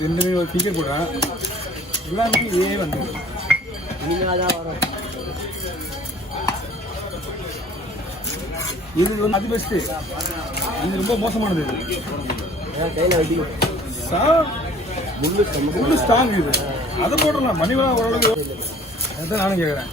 ரெண்டு மீன் ஒரு டிக்கெட் போடுறேன் எல்லாமே இதே வந்து இனிமேல் தான் வரும். இது வந்து அது பெஸ்ட்டு. இது ரொம்ப மோசமானது. கையில் வெட்டி முள்ளு ஸ்ட்ராங் இது. அதை போடலாம் மணிவா ஓரளவுக்கு. அதுதான் நானும் கேட்குறேன்.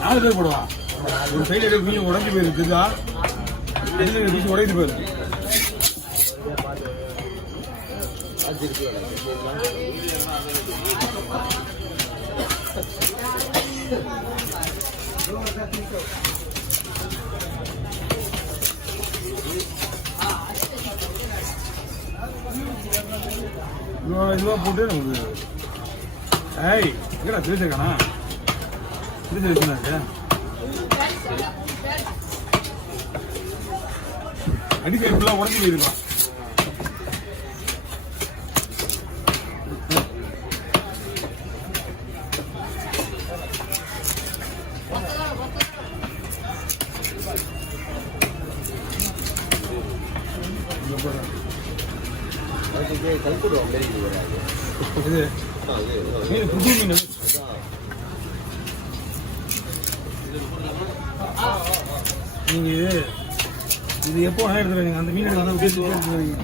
நாலு பேர் போடுவான். ஒரு சைடு மீன் உடஞ்சி போயிருக்குதா மீன் உடைஞ்சு போயிருக்கு. இதுவாக போட்டு நமக்கு ஏய் எங்கடா தெரிஞ்சிருக்கானா தெரிஞ்சிருக்காங்க அடிக்கடி ஃபுல்லாக உடஞ்சி போயிருக்கான். இது மீன் புது மீன். நீங்க இது எப்போ எடுத்துருவீங்க? அந்த மீன் எடுத்துருவீங்க.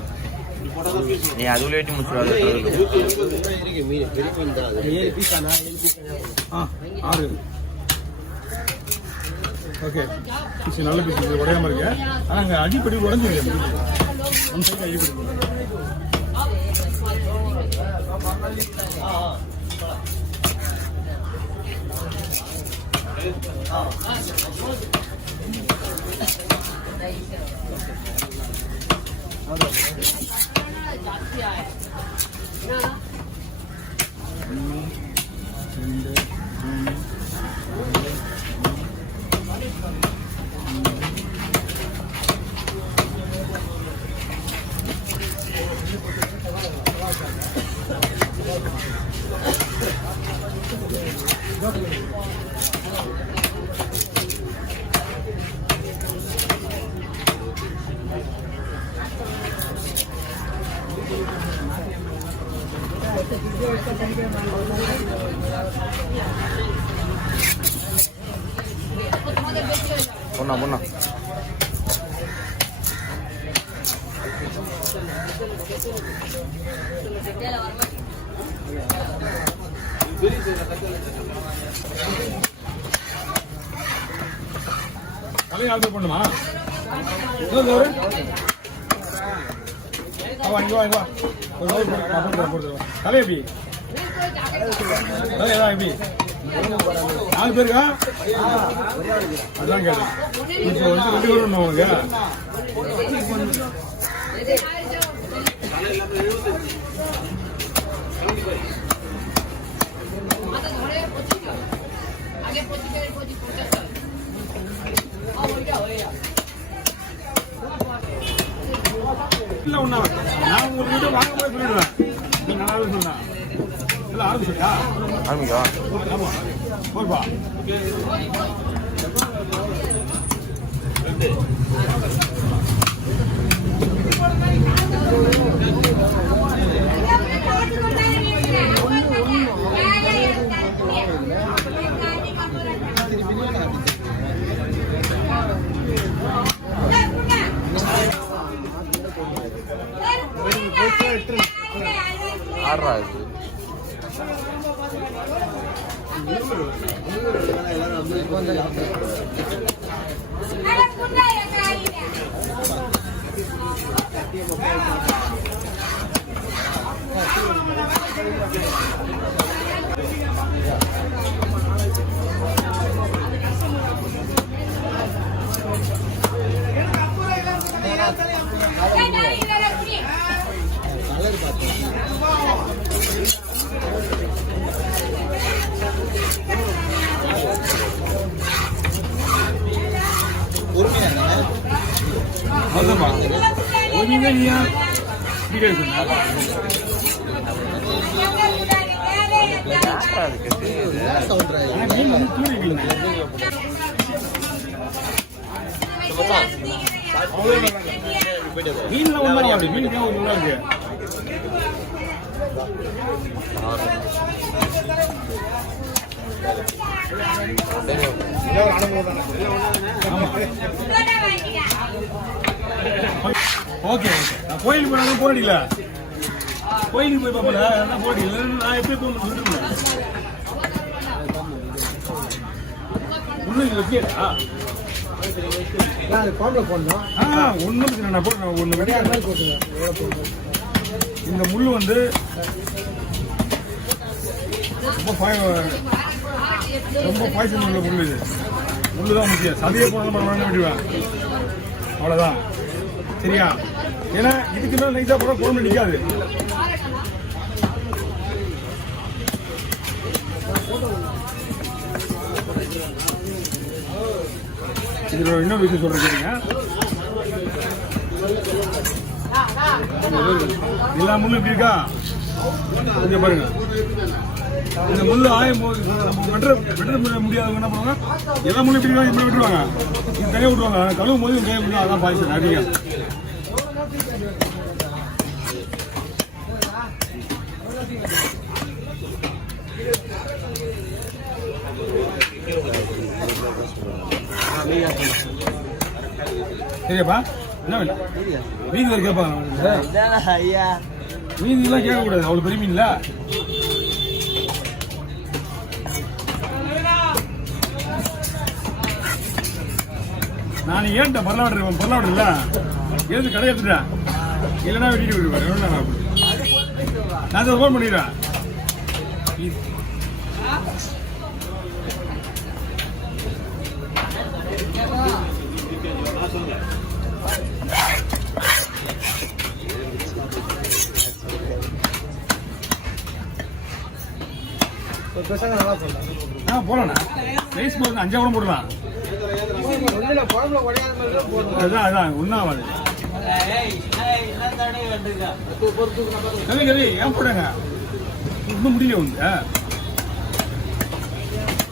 நீ அதுல வெட்டி முடிச்சுடாது. ஆறு ஓகே பீஸ் நல்ல பீஸ் உடையாம இருக்கு. ஆனா அங்க அடிப்படி உடஞ்சிருக்கு. ஒன் சைடு அடிப்படி பொண்ணா பொண்ணா தலையை ஆல்பர் பண்ணுமா? வாங்கி வா தலை எப்படி எப்படி 4 பேருக்கா? அதான் கேட்டேன். இப்போ வந்து 2 பேரும் உனக்கு இல்லை ஒன்றா நான் உங்களுக்கு வாங்க போய் சொல்லிடுவேன். நீ நல்லா சொன்னா இல்லை ஆரம்பிச்சுட்டா ஆரம்பிக்கா ஆமாம் போப்பா ஆடுறா இது சீரியஸ் சொன்னா யாரா அது கெட்டு மீன் வந்து தூரிக்கல மீன்ல ஒண்ணா வருது மீனுக்கு ஒரு நல்லா இருக்கு ஓகே கோயிலுக்கு போனாலும் போறீங்களா கோயிலுக்கு போய் பாப்பல போறீங்க நான் எப்படி போகணும் சொல்லிருந்தேன் ஒன்றும் வைக்கலா ஒன்றும் நான் போடுறேன் ஒன்று வெட்டி இந்த முள் வந்து ரொம்ப பாய்ச்சல் உள்ள முள் இது முள்ளு தான் முக்கியம் சதையை போனாலும் விட்டுவேன் அவ்வளோதான் சரியா ஏன்னா இதுக்கு மேலே நைஸாக போட குழம்பு நிற்காது இதுல இன்னொரு விஷயம் சொல்றேன் எல்லா முள்ளும் எப்படி இருக்கா கொஞ்சம் பாருங்க இந்த முள்ளு ஆயும் போது நம்ம வெட்ட முடியாதவங்க என்ன பண்ணுவாங்க எல்லா முள்ளும் எப்படி இப்படி விட்டுருவாங்க இது கையை விட்டுருவாங்க கழுவும் போது கையை விட்டு அதான் பாய்ச்சல் அதிகம் சரியாப்பா என்ன வேணும் மீதி வரை கேட்பாங்க ஐயா மீதிலாம் கேட்கக்கூடாது அவ்வளோ பெரிய மீன்ல நான் ஏன்ட்டேன் பரலாடு இல்லை எழுந்து கடை எடுத்துட்டேன் இல்லைன்னா வெட்டிட்டு விடுவேன் நான் அதை ஃபோன் பண்ணிடுறேன் போடலாம் ரைஸ் போடுறது 5 கூட போடலாம் அதான் ஒன்றாவது கவி கவி ஏன் போடுங்க இன்னும் முடியல உங்க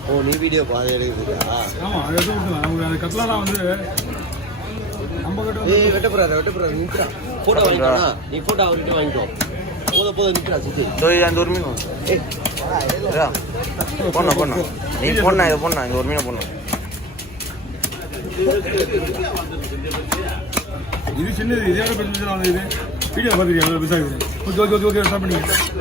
ஓ நீ வீடியோ பாதி எடுக்குதுடா ஆமா அதை எடுத்து விட்டுலாம் நமக்கு அந்த கட்லாலாம் வந்து நம்ம கிட்ட ஏய் வெட்டப்புறாரு நிக்கிறா போட்டோ வாங்கிக்கோனா நீ போட்டோ அவர்கிட்ட வாங்கிக்கோ போத நிக்கிறா சித்தி அந்த ஒரு மீன் ஏய் பொண்ணா நீ பொண்ணா இது பொண்ணா இந்த ஒரு மீனை பொண்ணு இது சின்னது இதோட பெருசு இது வீடியோ பார்த்துருக்கேன் பெருசாக ஓகே ஸ்டார்ட் பண்ணிங்க